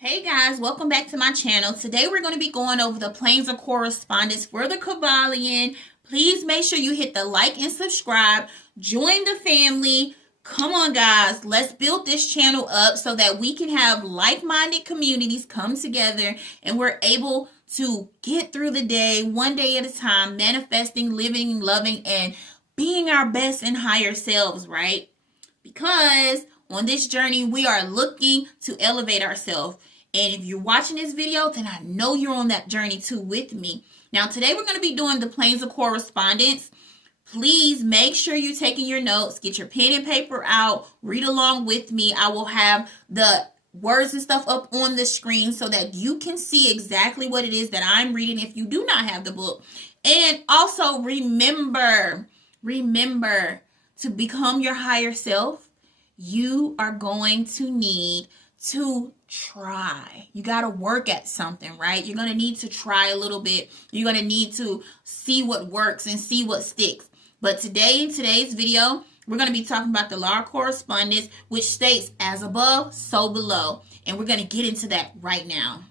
Hey guys, welcome back to my channel. Today we're going to be going over the planes of correspondence for the Kybalion. Please make sure you hit the like and subscribe. Join the family. Come on guys, let's build this channel up so that we can have like-minded communities come together and we're able to get through the day one day at a time, manifesting, living, loving, and being our best and higher selves, right? Because on this journey, we are looking to elevate ourselves. And if you're watching this video, then I know you're on that journey too with me. Now, today we're going to be doing the planes of correspondence. Please make sure you're taking your notes. Get your pen and paper out. Read along with me. I will have the words and stuff up on the screen so that you can see exactly what it is that I'm reading if you do not have the book. And also remember to become your higher self, you are going to need to try. You got to work at something, right? You're going to need to try a little bit. You're going to need to see what works and see what sticks. But today, in today's video, we're going to be talking about the law of correspondence, which states as above, so below. And we're going to get into that right now.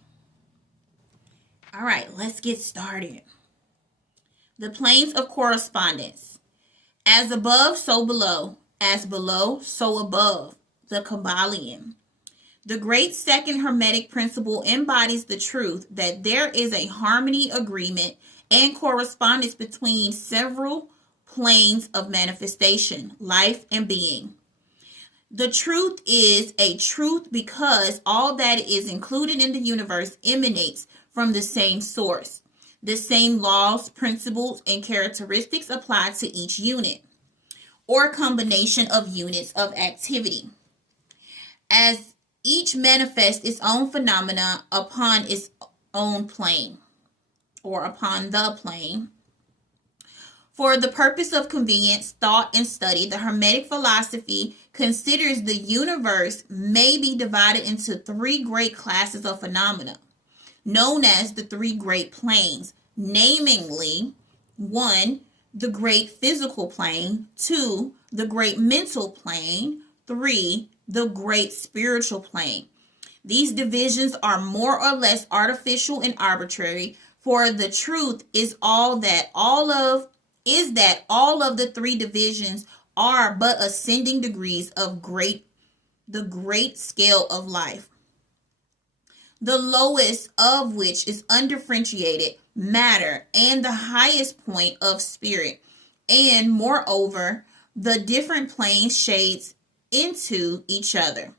All right, let's get started. The planes of correspondence. As above, so below. As below, so above. The Kybalion. The great second Hermetic principle embodies the truth that there is a harmony, agreement, and correspondence between several planes of manifestation, life, and being. The truth is a truth because all that is included in the universe emanates from the same source. The same laws, principles, and characteristics apply to each unit or combination of units of activity, as each manifests its own phenomena upon its own plane or upon the plane. For the purpose of convenience, thought, and study, the Hermetic philosophy considers the universe may be divided into three great classes of phenomena, known as the three great planes, namely, 1, the great physical plane, 2, the great mental plane, 3, the great spiritual plane. These divisions are more or less artificial and arbitrary, for the truth is that all of the three divisions are but ascending degrees of the great scale of life, the lowest of which is undifferentiated matter and the highest point of spirit. And moreover, the different planes shades into each other,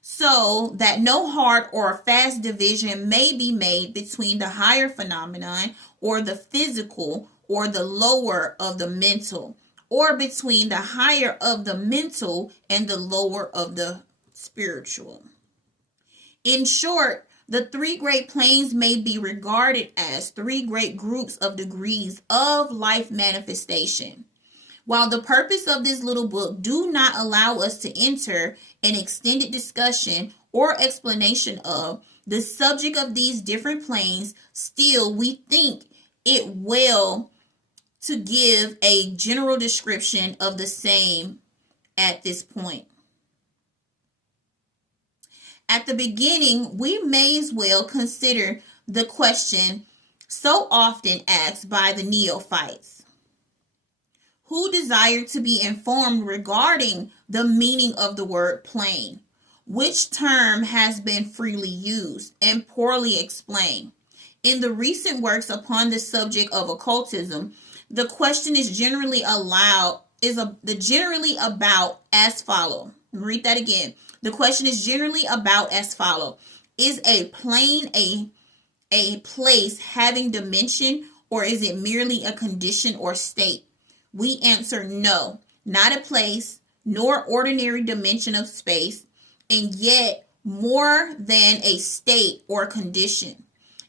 so that no hard or fast division may be made between the higher phenomenon or the physical or the lower of the mental, or between the higher of the mental and the lower of the spiritual. In short, the three great planes may be regarded as three great groups of degrees of life manifestation. While the purpose of this little book do not allow us to enter an extended discussion or explanation of the subject of these different planes, still we think it well to give a general description of the same at this point. At the beginning, we may as well consider the question so often asked by the neophytes, who desire to be informed regarding the meaning of the word plane, which term has been freely used and poorly explained. In the recent works upon the subject of occultism, the question is generally about as follows. Read that again. The question is generally about as follows. Is a plane a place having dimension, or is it merely a condition or state? We answer no, not a place, nor ordinary dimension of space, and yet more than a state or condition.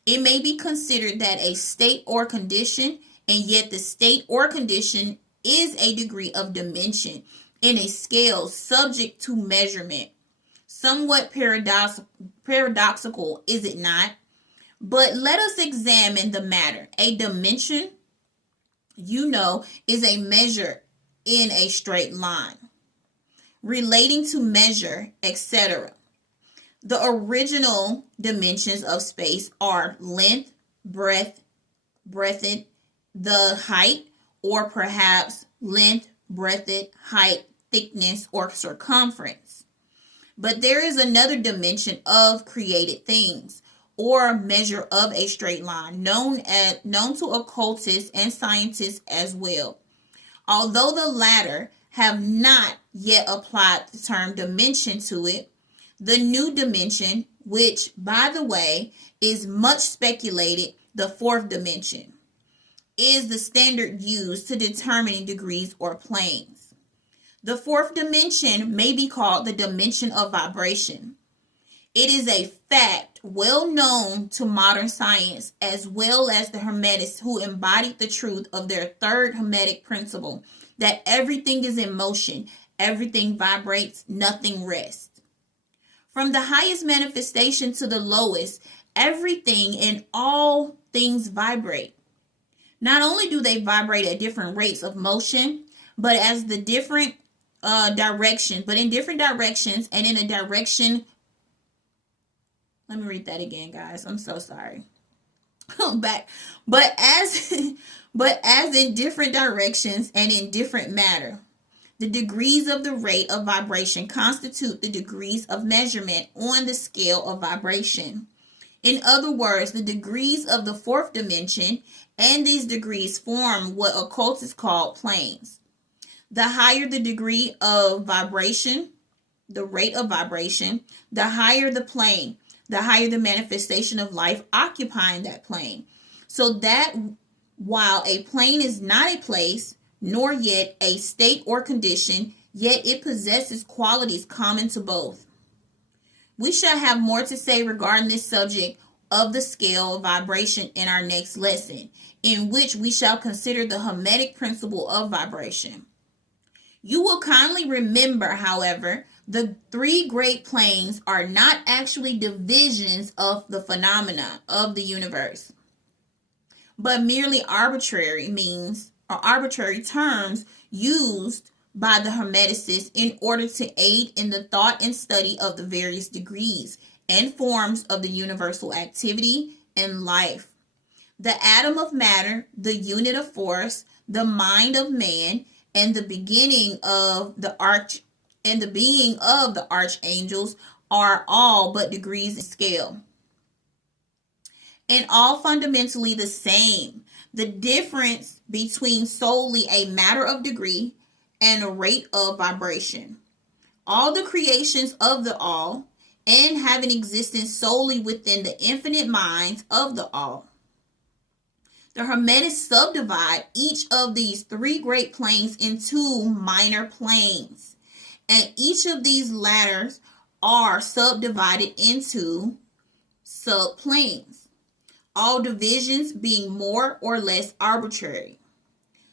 It may be considered that a state or condition, and yet the state or condition is a degree of dimension in a scale subject to measurement. Somewhat paradoxical, is it not? But let us examine the matter. A dimension, is a measure in a straight line, relating to measure, etc. The original dimensions of space are length, breadth, the height, or perhaps length, breadth, height, thickness, or circumference. But there is another dimension of created things, or measure of a straight line, known to occultists and scientists as well. Although the latter have not yet applied the term dimension to it, the new dimension, which, by the way, is much speculated, the fourth dimension, is the standard used to determining degrees or planes. The fourth dimension may be called the dimension of vibration. It is a fact well known to modern science, as well as the Hermetists, who embodied the truth of their third Hermetic principle, that everything is in motion, everything vibrates, nothing rests. From the highest manifestation to the lowest, everything and all things vibrate. Not only do they vibrate at different rates of motion, but as the different direction, but in different directions, and in a direction. Let me read that again, guys. I'm so sorry. Back. But as in different directions and in different matter. The degrees of the rate of vibration constitute the degrees of measurement on the scale of vibration. In other words, the degrees of the fourth dimension, and these degrees form what occultists call planes. The higher the degree of vibration, the rate of vibration, the higher the plane, the higher the manifestation of life occupying that plane. So that while a plane is not a place, nor yet a state or condition, yet it possesses qualities common to both. We shall have more to say regarding this subject of the scale of vibration in our next lesson, in which we shall consider the Hermetic principle of vibration. You will kindly remember, however, the three great planes are not actually divisions of the phenomena of the universe, but merely arbitrary means or arbitrary terms used by the Hermeticists in order to aid in the thought and study of the various degrees and forms of the universal activity and life. The atom of matter, the unit of force, the mind of man, and the being of the archangels are all but degrees in scale, and all fundamentally the same. The difference between solely a matter of degree and a rate of vibration. All the creations of the all, and having existence solely within the infinite minds of the all. The Hermetists subdivide each of these three great planes into minor planes, and each of these latter are subdivided into subplanes, all divisions being more or less arbitrary,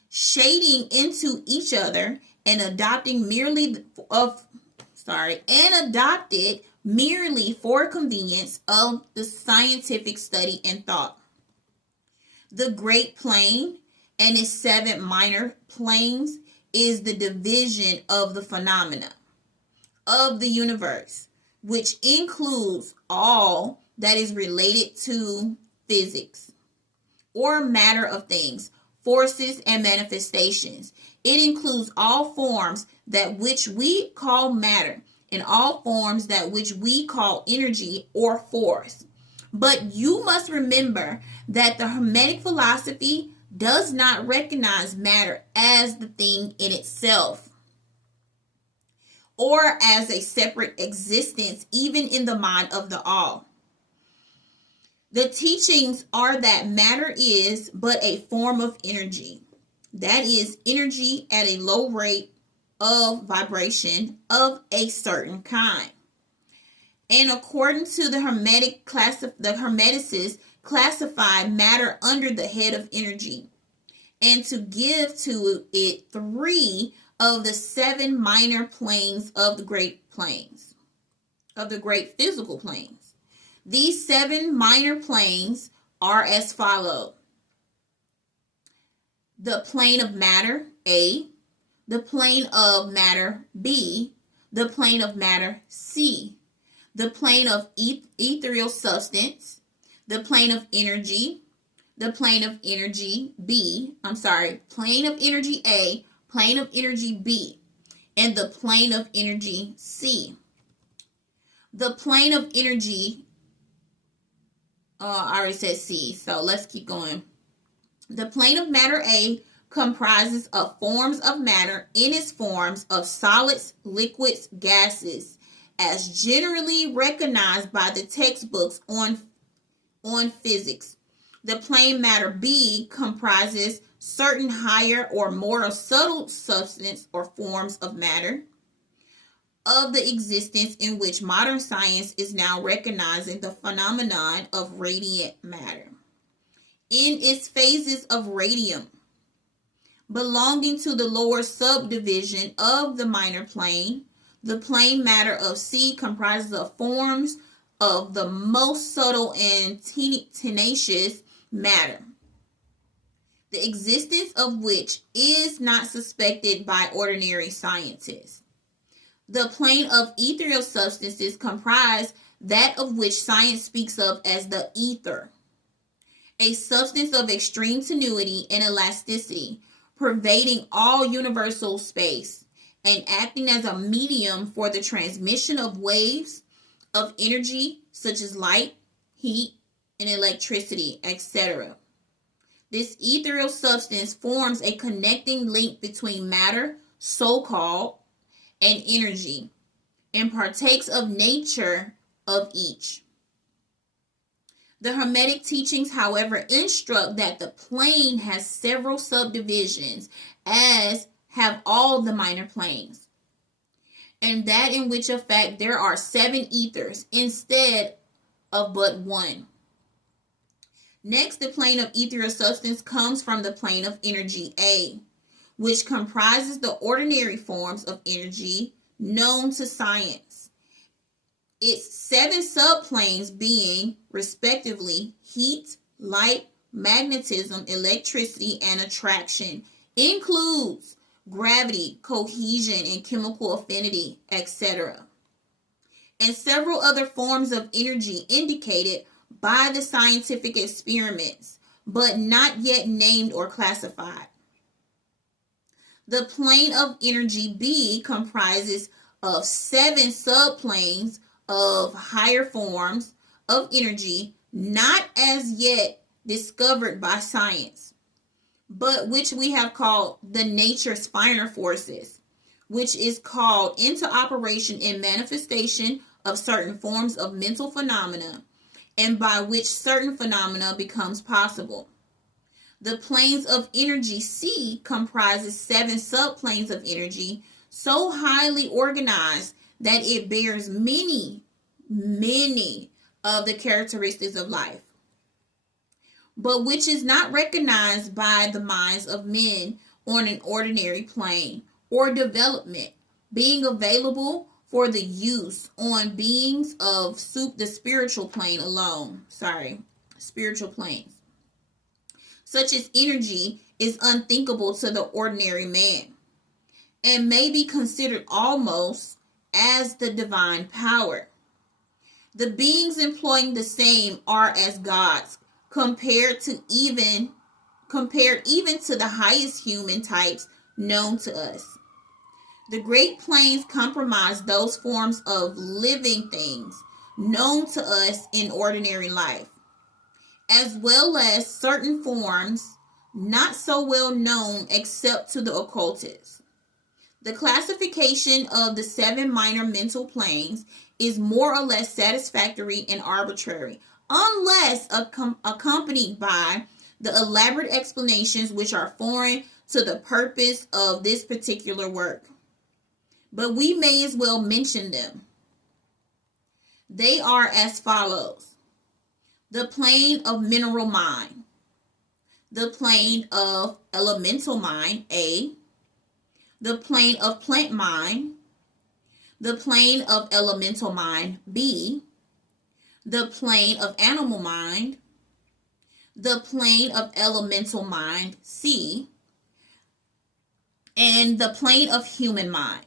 shading into each other and adopted merely for convenience of the scientific study and thought. The great plane and its 7 minor planes is the division of the phenomena of the universe, which includes all that is related to physics or matter of things, forces and manifestations. It includes all forms that which we call matter and all forms that which we call energy or force. But you must remember that the Hermetic philosophy does not recognize matter as the thing in itself or as a separate existence, even in the mind of the all. The teachings are that matter is but a form of energy. That is, energy at a low rate of vibration of a certain kind. And according to the Hermeticists classify matter under the head of energy, and to give to it 3 of the 7 minor planes of the great physical planes. These 7 minor planes are as follows: the plane of matter, A; the plane of matter, B; the plane of matter, C; the plane of ethereal substance, the plane of energy, the plane of energy B, plane of energy A, plane of energy B, and the plane of energy C. The plane of energy, I already said C, so let's keep going. The plane of matter A comprises of forms of matter in its forms of solids, liquids, gases, as generally recognized by the textbooks on physics. The plane matter B comprises certain higher or more subtle substance or forms of matter of the existence in which modern science is now recognizing the phenomenon of radiant matter. In its phases of radium, belonging to the lower subdivision of the minor plane, the plane matter of C comprises of forms of the most subtle and tenacious matter, the existence of which is not suspected by ordinary scientists. The plane of ethereal substances comprise that of which science speaks of as the ether, a substance of extreme tenuity and elasticity, pervading all universal space and acting as a medium for the transmission of waves of energy such as light, heat, and electricity, etc. This ethereal substance forms a connecting link between matter, so-called, and energy, and partakes of nature of each. The Hermetic teachings, however, instruct that the plane has several subdivisions, as have all the minor planes, and that in which effect there are 7 ethers instead of but one. Next, the plane of ethereal substance comes from the plane of energy A, which comprises the ordinary forms of energy known to science. Its 7 subplanes being, respectively, heat, light, magnetism, electricity, and attraction, includes gravity, cohesion, and chemical affinity, etc. And several other forms of energy indicated by the scientific experiments, but not yet named or classified. The plane of energy B comprises of 7 subplanes of higher forms of energy not as yet discovered by science, but which we have called the nature's finer forces, which is called into operation in manifestation of certain forms of mental phenomena, and by which certain phenomena becomes possible. The planes of energy C comprises 7 subplanes of energy so highly organized that it bears many of the characteristics of life, but which is not recognized by the minds of men on an ordinary plane or development, being available for the use on beings of the spiritual plane alone. Spiritual planes. Such as energy is unthinkable to the ordinary man and may be considered almost as the divine power. The beings employing the same are as gods, compared even to the highest human types known to us. The great planes comprise those forms of living things known to us in ordinary life, as well as certain forms not so well known except to the occultists. The classification of the 7 minor mental planes is more or less satisfactory and arbitrary, unless accompanied by the elaborate explanations which are foreign to the purpose of this particular work. But we may as well mention them. They are as follows: the plane of mineral mind, the plane of elemental mind, A, the plane of plant mind, the plane of elemental mind, B, the plane of animal mind, the plane of elemental mind, C, and the plane of human mind.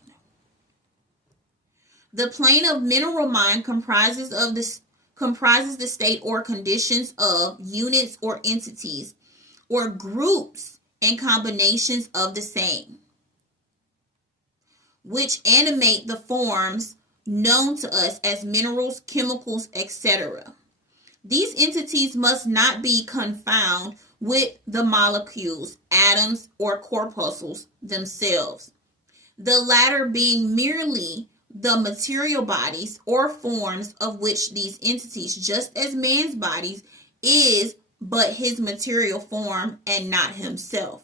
The plane of mineral mind comprises the state or conditions of units or entities or groups and combinations of the same, which animate the forms known to us as minerals, chemicals, etc. These entities must not be confounded with the molecules, atoms, or corpuscles themselves, the latter being merely the material bodies or forms of which these entities, just as man's bodies is but his material form and not himself.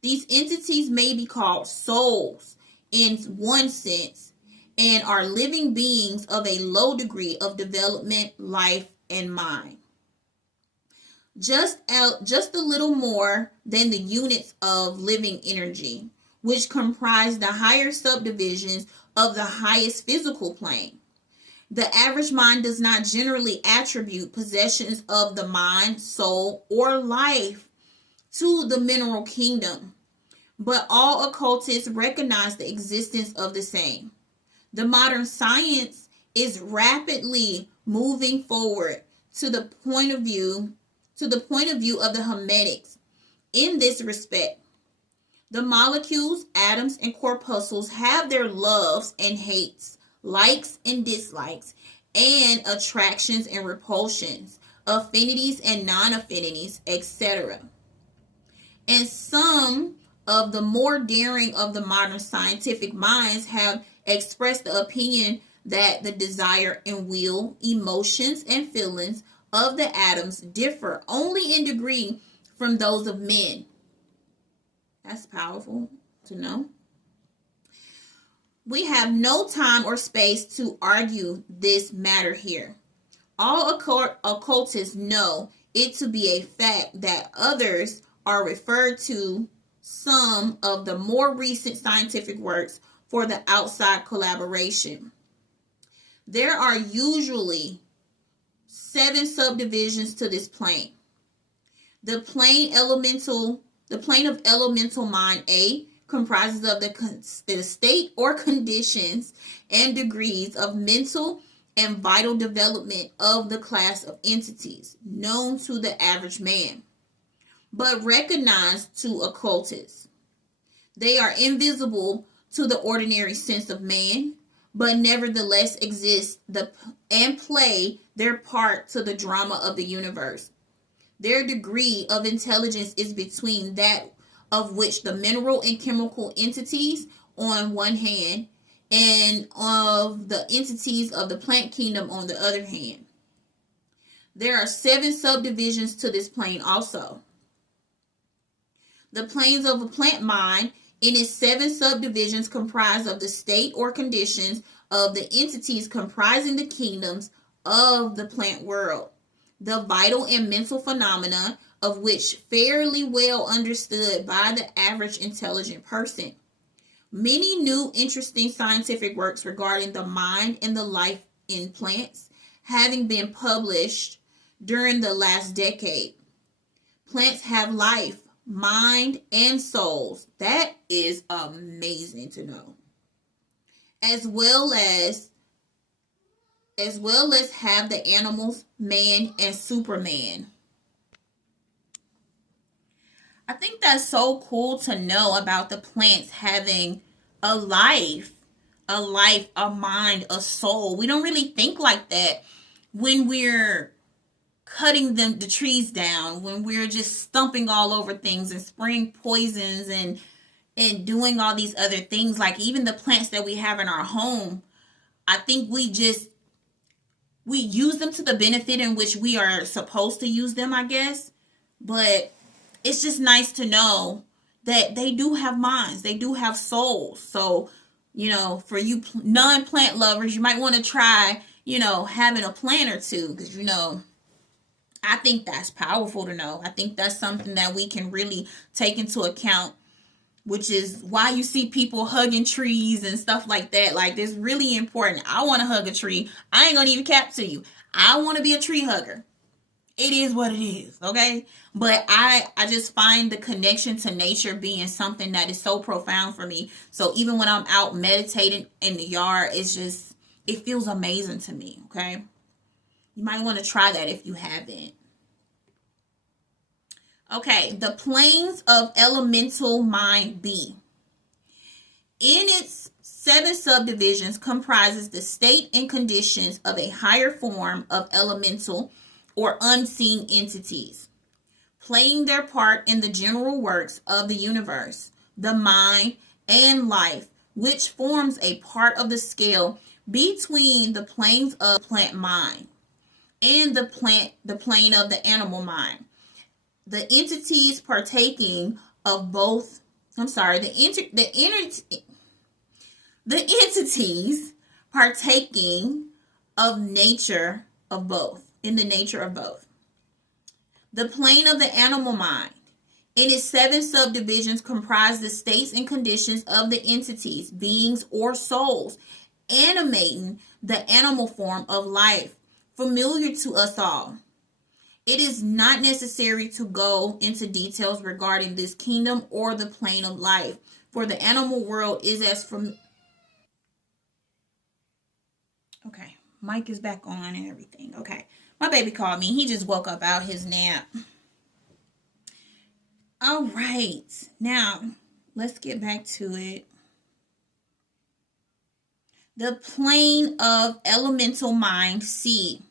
These entities may be called souls in one sense and are living beings of a low degree of development, life, and mind. Just a little more than the units of living energy, which comprise the higher subdivisions of the highest physical plane. The average mind does not generally attribute possessions of the mind, soul, or life to the mineral kingdom, but all occultists recognize the existence of the same. The modern science is rapidly moving forward to the point of view of the Hermetics in this respect. The molecules, atoms, and corpuscles have their loves and hates, likes and dislikes, and attractions and repulsions, affinities and non-affinities, etc. And some of the more daring of the modern scientific minds have expressed the opinion that the desire and will, emotions, and feelings of the atoms differ only in degree from those of men. That's powerful to know. We have no time or space to argue this matter here. All occultists know it to be a fact that others are referred to some of the more recent scientific works for the outside collaboration. There are usually 7 subdivisions to this plane. The plane of elemental mind A comprises of the state or conditions and degrees of mental and vital development of the class of entities known to the average man, but recognized to occultists. They are invisible to the ordinary sense of man, but nevertheless exist and play their part to the drama of the universe. Their degree of intelligence is between that of which the mineral and chemical entities on one hand and of the entities of the plant kingdom on the other hand. There are 7 subdivisions to this plane also. The planes of a plant mind in its 7 subdivisions comprise of the state or conditions of the entities comprising the kingdoms of the plant world, the vital and mental phenomena of which fairly well understood by the average intelligent person. Many new interesting scientific works regarding the mind and the life in plants having been published during the last decade. Plants have life, mind, and souls. That is amazing to know. As well as have the animals, man, and Superman. I think that's so cool to know about the plants having a life, a mind, a soul. We don't really think like that when we're cutting the trees down, when we're just stumping all over things and spraying poisons and doing all these other things. Like even the plants that we have in our home, I think we use them to the benefit in which we are supposed to use them, I guess. But it's just nice to know that they do have minds. They do have souls. So, for you non-plant lovers, you might want to try, having a plant or two. Because, I think that's powerful to know. I think that's something that we can really take into account, which is why you see people hugging trees and stuff like that. Like, it's really important. I want to hug a tree. I ain't going to even cap to you. I want to be a tree hugger. It is what it is, okay? But I just find the connection to nature being something that is so profound for me. So even when I'm out meditating in the yard, it feels amazing to me, okay? You might want to try that if you haven't. Okay, the planes of elemental mind B. In its 7 subdivisions comprises the state and conditions of a higher form of elemental or unseen entities, playing their part in the general works of the universe, the mind, and life, which forms a part of the scale between the planes of plant mind and the plane of the animal mind. The entities partaking of both, I'm sorry, the entities partaking of nature of both, in the nature of both. The plane of the animal mind, in its 7 subdivisions, comprise the states and conditions of the entities, beings, or souls animating the animal form of life, familiar to us all. It is not necessary to go into details regarding this kingdom or the plane of life, for the animal world is as from. Okay, mic is back on and everything. Okay, my baby called me. He just woke up out his nap. All right, now let's get back to it. The plane of elemental mind C,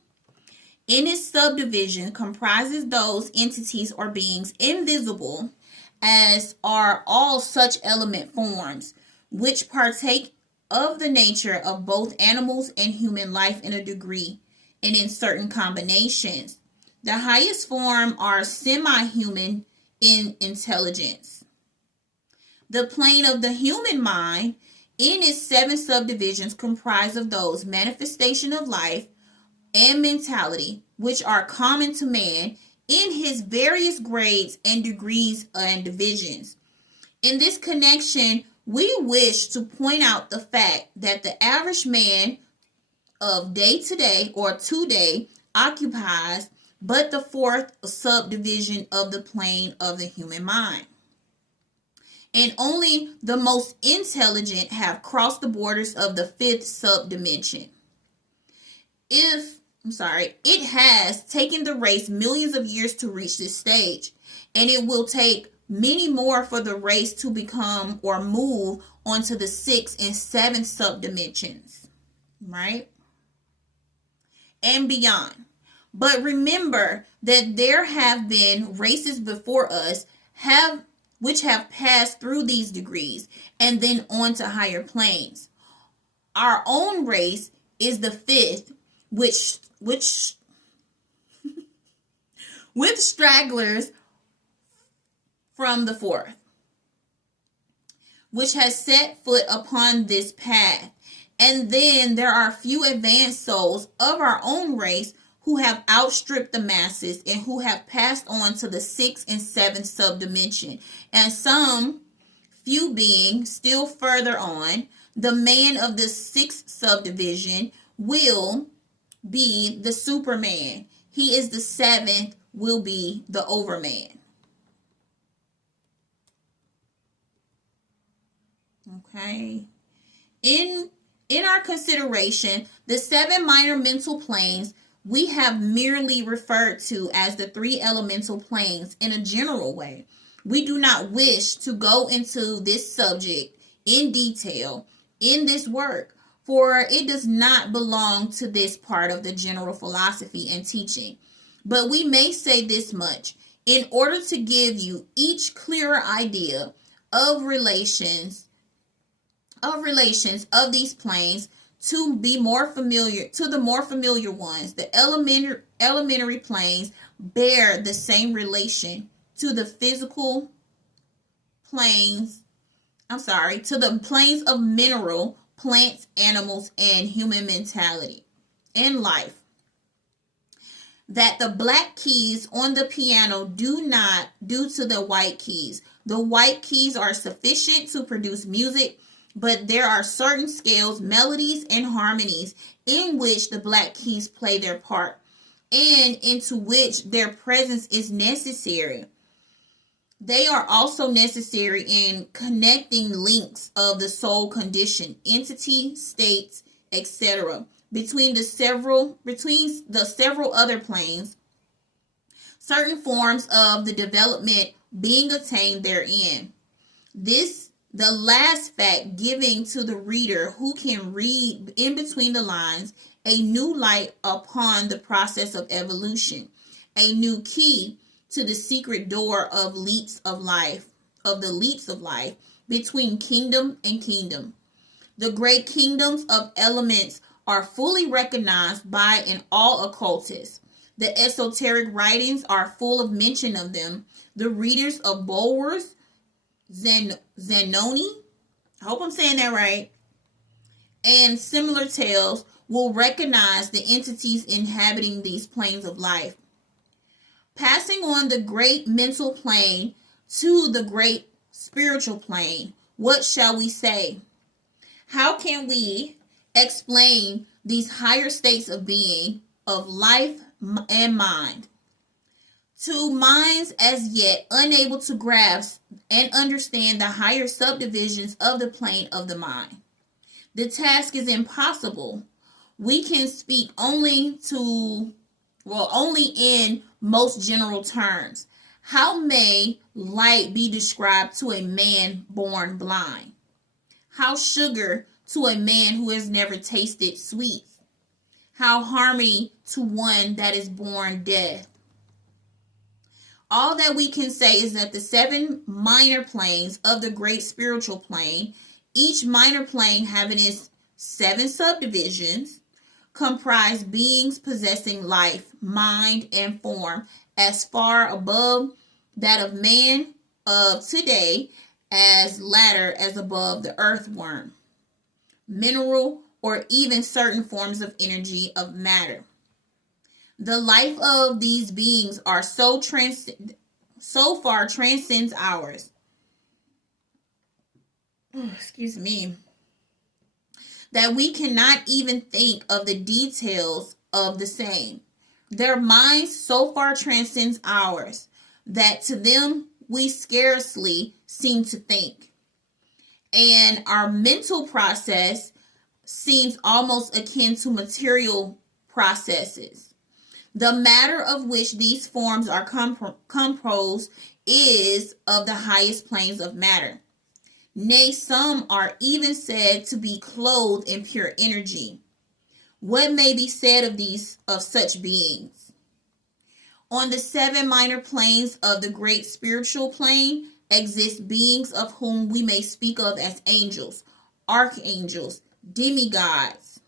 in its subdivision, comprises those entities or beings invisible as are all such element forms, which partake of the nature of both animals and human life in a degree and in certain combinations. The highest form are semi-human in intelligence. The plane of the human mind, in its 7 subdivisions, comprise of those manifestation of life and mentality, which are common to man in his various grades and degrees and divisions. In this connection, we wish to point out the fact that the average man of day to day or today occupies but the 4th subdivision of the plane of the human mind. And only the most intelligent have crossed the borders of the 5th subdimension. It has taken the race millions of years to reach this stage, and it will take many more for the race to become or move onto the 6th and 7th subdimensions, right? And beyond. But remember that there have been races before us which have passed through these degrees and then on to higher planes. Our own race is the 5th, which with stragglers from the 4th, which has set foot upon this path. And then there are few advanced souls of our own race who have outstripped the masses and who have passed on to the 6th and 7th subdimension. And some few being still further on, the man of the 6th subdivision will be the Superman. He is the 7th, will be the Overman. Okay. In our consideration, the 7 minor mental planes we have merely referred to as the 3 elemental planes in a general way. We do not wish to go into this subject in detail in this work, for it does not belong to this part of the general philosophy and teaching. But we may say this much: in order to give you each clearer idea of relations of these planes, to be more familiar to the more familiar ones, the elementary planes bear the same relation to the physical planes, to the planes of mineral, plants, animals, and human mentality and life, that the black keys on the piano do not due to the white keys. The white keys are sufficient to produce music, but there are certain scales, melodies, and harmonies in which the black keys play their part. and into which their presence is necessary. They are also necessary in connecting links of the soul condition, entity, states, etc. between the several other planes, certain forms of the development being attained therein. The last fact giving to the reader who can read in between the lines a new light upon the process of evolution, a new key to the secret door of the leaps of life between kingdom and kingdom. The great kingdoms of elements are fully recognized by and all occultists. The esoteric writings are full of mention of them. The readers of Bulwer's Zanoni, I hope I'm saying that right, and similar tales will recognize the entities inhabiting these planes of life. Passing on the great mental plane to the great spiritual plane, what shall we say? How can we explain these higher states of being, of life and mind? To minds as yet unable to grasp and understand the higher subdivisions of the plane of the mind, the task is impossible. We can speak only in most general terms. How may light be described to a man born blind? How sugar to a man who has never tasted sweets? How harmony to one that is born deaf? All that we can say is that the 7 minor planes of the great spiritual plane, each minor plane having its 7 subdivisions, comprise beings possessing life, mind, and form as far above that of man of today as latter as above the earthworm, mineral, or even certain forms of energy of matter. The life of these beings are so far transcends ours. Excuse me. That we cannot even think of the details of the same. Their minds so far transcends ours that to them we scarcely seem to think. And our mental process seems almost akin to material processes. The matter of which these forms are composed is of the highest planes of matter. Nay, some are even said to be clothed in pure energy. What may be said of such beings? On the 7 minor planes of the great spiritual plane exist beings of whom we may speak of as angels, archangels, demigods.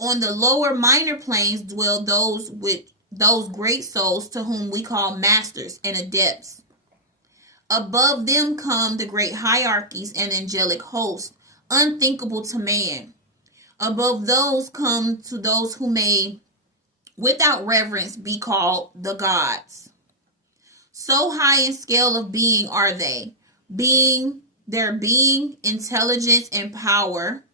On the lower minor planes dwell those great souls to whom we call masters and adepts. Above them come the great hierarchies and angelic hosts, unthinkable to man. Above those come to those who may, without reverence, be called the gods. So high in scale of being are they, their being, intelligence, and power,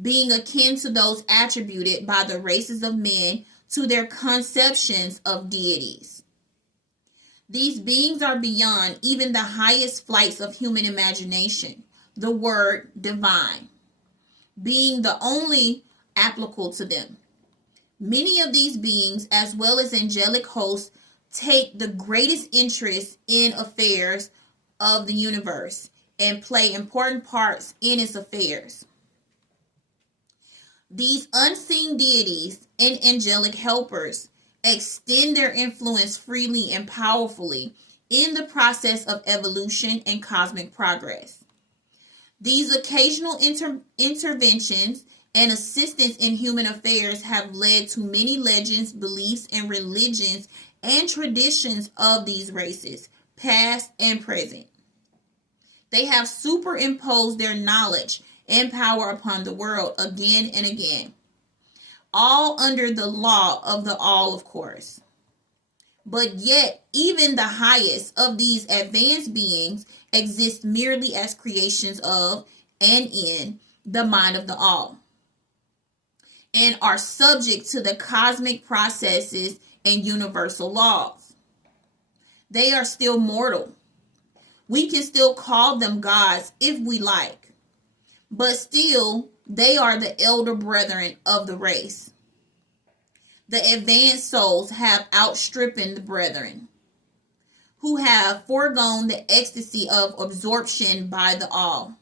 being akin to those attributed by the races of men to their conceptions of deities. These beings are beyond even the highest flights of human imagination, the word divine being the only applicable to them. Many of these beings, as well as angelic hosts, take the greatest interest in affairs of the universe and play important parts in its affairs. These unseen deities and angelic helpers extend their influence freely and powerfully in the process of evolution and cosmic progress. These occasional interventions and assistance in human affairs have led to many legends, beliefs, and religions and traditions of these races, past and present. They have superimposed their knowledge and power upon the world again and again, all under the law of the all, of course. But yet, even the highest of these advanced beings exist merely as creations of and in the mind of the all, and are subject to the cosmic processes and universal laws. They are still mortal. We can still call them gods if we like, but still, they are the elder brethren of the race. The advanced souls have outstripped the brethren, who have foregone the ecstasy of absorption by the all.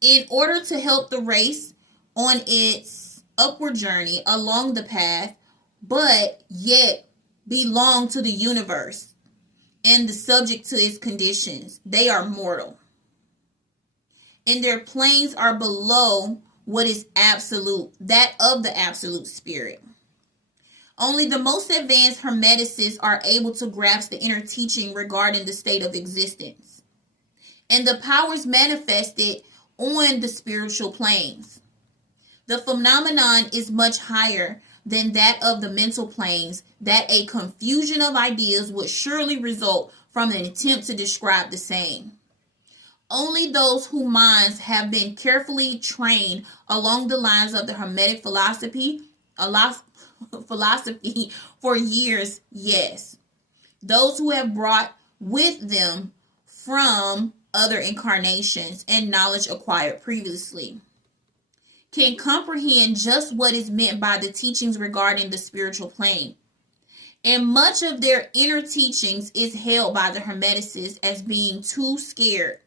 In order to help the race on its upward journey along the path, but yet belong to the universe and the subject to its conditions, they are mortal. And their planes are below what is absolute, that of the absolute spirit. Only the most advanced hermeticists are able to grasp the inner teaching regarding the state of existence and the powers manifested on the spiritual planes. The phenomenon is much higher than that of the mental planes, that a confusion of ideas would surely result from an attempt to describe the same. Only those whose minds have been carefully trained along the lines of the Hermetic philosophy for years, yes. Those who have brought with them from other incarnations and knowledge acquired previously can comprehend just what is meant by the teachings regarding the spiritual plane. And much of their inner teachings is held by the Hermeticists as being too sacred,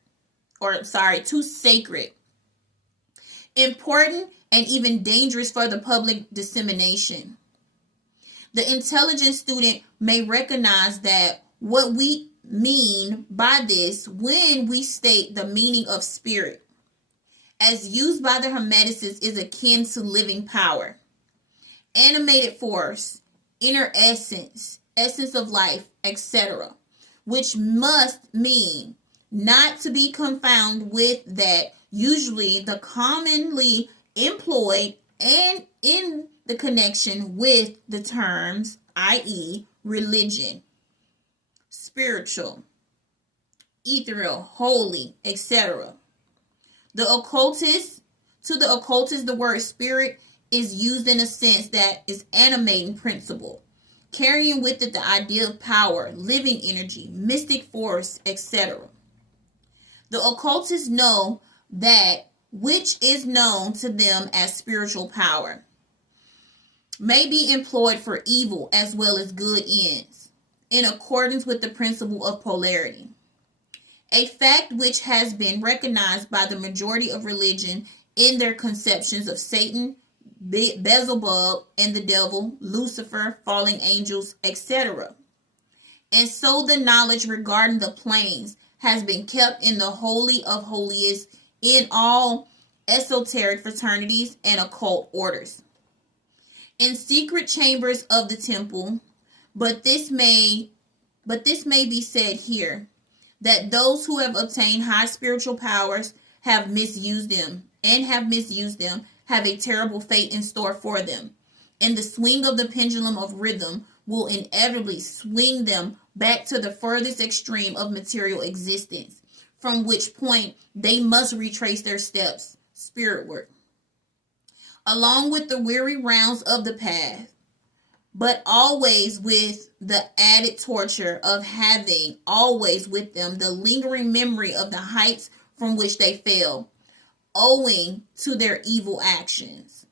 important, and even dangerous for the public dissemination. The intelligent student may recognize that what we mean by this when we state the meaning of spirit, as used by the Hermeticists, is akin to living power, animated force, inner essence, essence of life, etc., which must mean not to be confounded with that usually the commonly employed and in the connection with the terms, i.e., religion, spiritual, ethereal, holy, etc. To the occultist, the word spirit is used in a sense that is animating principle, carrying with it the idea of power, living energy, mystic force, etc. The occultists know that which is known to them as spiritual power may be employed for evil as well as good ends, in accordance with the principle of polarity. A fact which has been recognized by the majority of religion in their conceptions of Satan, Beelzebub, and the devil, Lucifer, fallen angels, etc. And so the knowledge regarding the planes has been kept in the holy of holiest in all esoteric fraternities and occult orders, in secret chambers of the temple. But this may be said here, that those who have obtained high spiritual powers have misused them, have a terrible fate in store for them. And the swing of the pendulum of rhythm will inevitably swing them back to the furthest extreme of material existence, from which point they must retrace their steps spiritward, along with the weary rounds of the path, but always with the added torture of having always with them the lingering memory of the heights from which they fell, owing to their evil actions.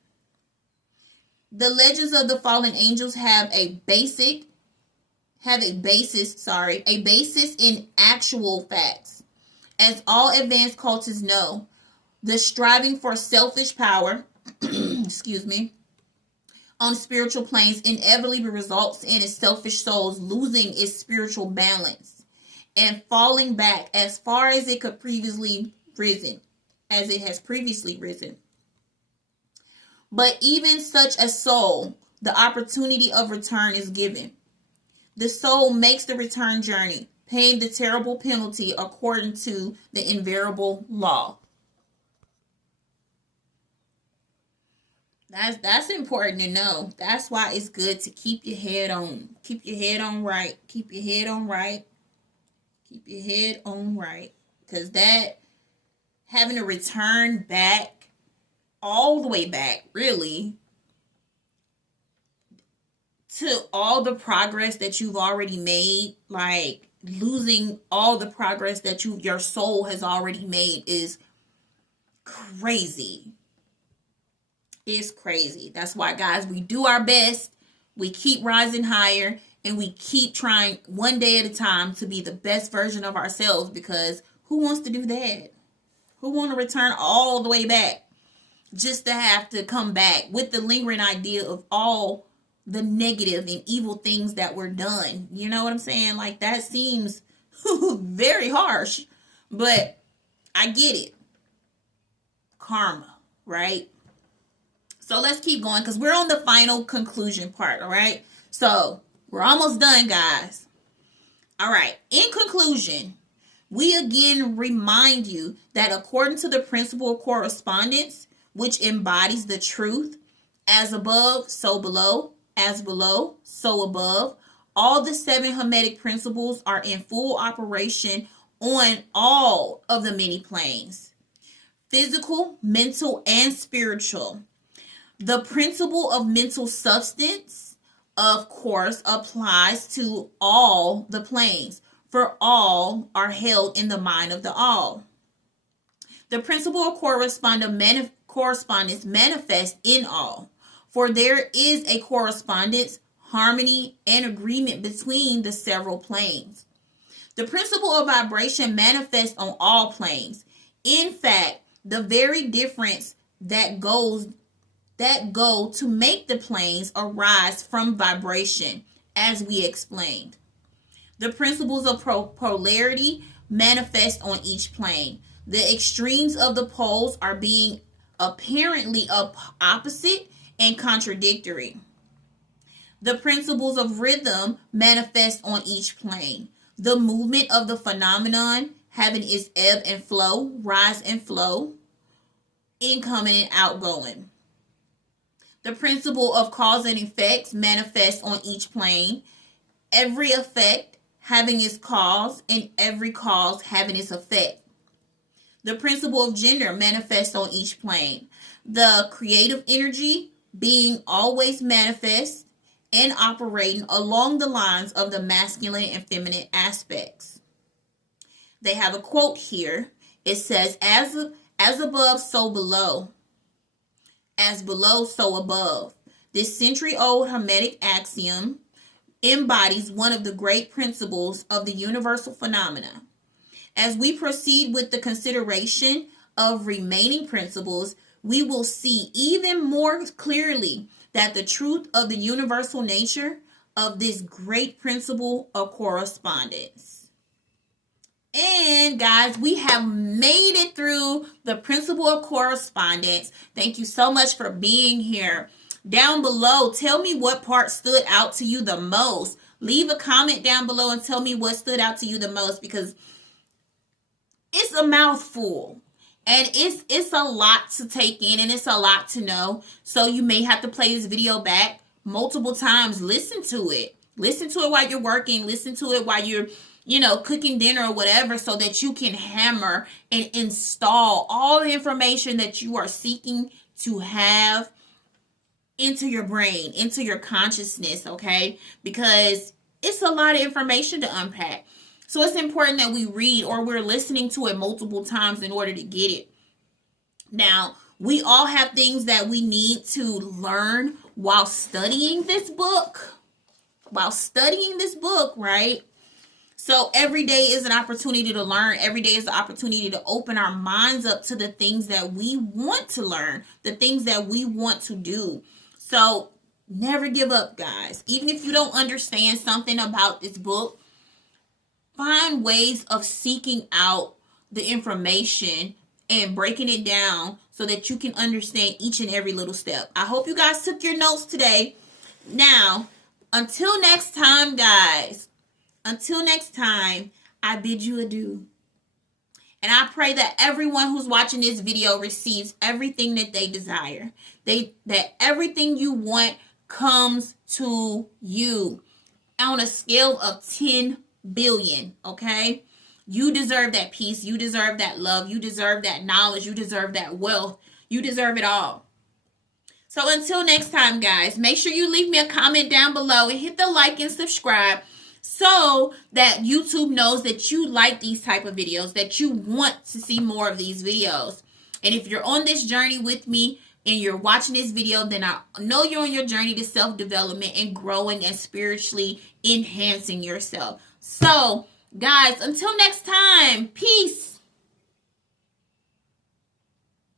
The legends of the fallen angels have a basis in actual facts. As all advanced cultists know, the striving for selfish power, on spiritual planes inevitably results in its selfish souls losing its spiritual balance and falling back as far as it has previously risen. But even such a soul, the opportunity of return is given. The soul makes the return journey, paying the terrible penalty according to the invariable law. That's important to know. That's why it's good to keep your head on right. Because that having to return back, all the way back, really, to all the progress that you've already made, like losing all the progress that your soul has already made is crazy. It's crazy. That's why, guys, we do our best. We keep rising higher, and we keep trying one day at a time to be the best version of ourselves, because who wants to do that? Who want to return all the way back just to have to come back with the lingering idea of all the negative and evil things that were done? You know what I'm saying? Like, that seems very harsh, but I get it. Karma, right? So let's keep going, because we're on the final conclusion part, all right? So we're almost done, guys. All right. In conclusion, we again remind you that according to the principle of correspondence, which embodies the truth, as above, so below, as below, so above, all the 7 Hermetic principles are in full operation on all of the many planes: physical, mental, and spiritual. The principle of mental substance, of course, applies to all the planes, for all are held in the mind of the all. The principle of correspondence manifests in all, for there is a correspondence, harmony, and agreement between the several planes. The principle of vibration manifests on all planes. In fact, the very difference that go to make the planes arise from vibration, as we explained. The principles of polarity manifest on each plane. The extremes of the poles are being apparently opposite and contradictory. The principles of rhythm manifest on each plane. The movement of the phenomenon having its ebb and flow, rise and flow, incoming and outgoing. The principle of cause and effects manifests on each plane. Every effect having its cause, and every cause having its effect. The principle of gender manifests on each plane. The creative energy being always manifest and operating along the lines of the masculine and feminine aspects. They have a quote here. It says, as above, so below. As below, so above. This century-old Hermetic axiom embodies one of the great principles of the universal phenomena. As we proceed with the consideration of remaining principles, we will see even more clearly that the truth of the universal nature of this great principle of correspondence. And guys, we have made it through the principle of correspondence. Thank you so much for being here. Down below, tell me what part stood out to you the most. Leave a comment down below and tell me what stood out to you the most, because it's a mouthful and it's a lot to take in, and it's a lot to know. So you may have to play this video back multiple times. Listen to it while you're working. Listen to it while you're cooking dinner or whatever, so that you can hammer and install all the information that you are seeking to have into your brain, into your consciousness, okay? Because it's a lot of information to unpack. So it's important that we read, or we're listening to it multiple times in order to get it. Now, we all have things that we need to learn while studying this book. Right? So every day is an opportunity to learn. Every day is an opportunity to open our minds up to the things that we want to learn, the things that we want to do. So never give up, guys. Even if you don't understand something about this book, find ways of seeking out the information and breaking it down so that you can understand each and every little step. I hope you guys took your notes today. Now, until next time, guys, I bid you adieu. And I pray that everyone who's watching this video receives everything that they desire. That everything you want comes to you on a scale of 10 billion, okay? You deserve that peace. You deserve that love. You deserve that knowledge. You deserve that wealth. You deserve it all. So until next time, guys, make sure you leave me a comment down below and hit the like and subscribe so that YouTube knows that you like these type of videos, that you want to see more of these videos. And if you're on this journey with me and you're watching this video, then I know you're on your journey to self-development and growing and spiritually enhancing yourself. So, guys, until next time, peace.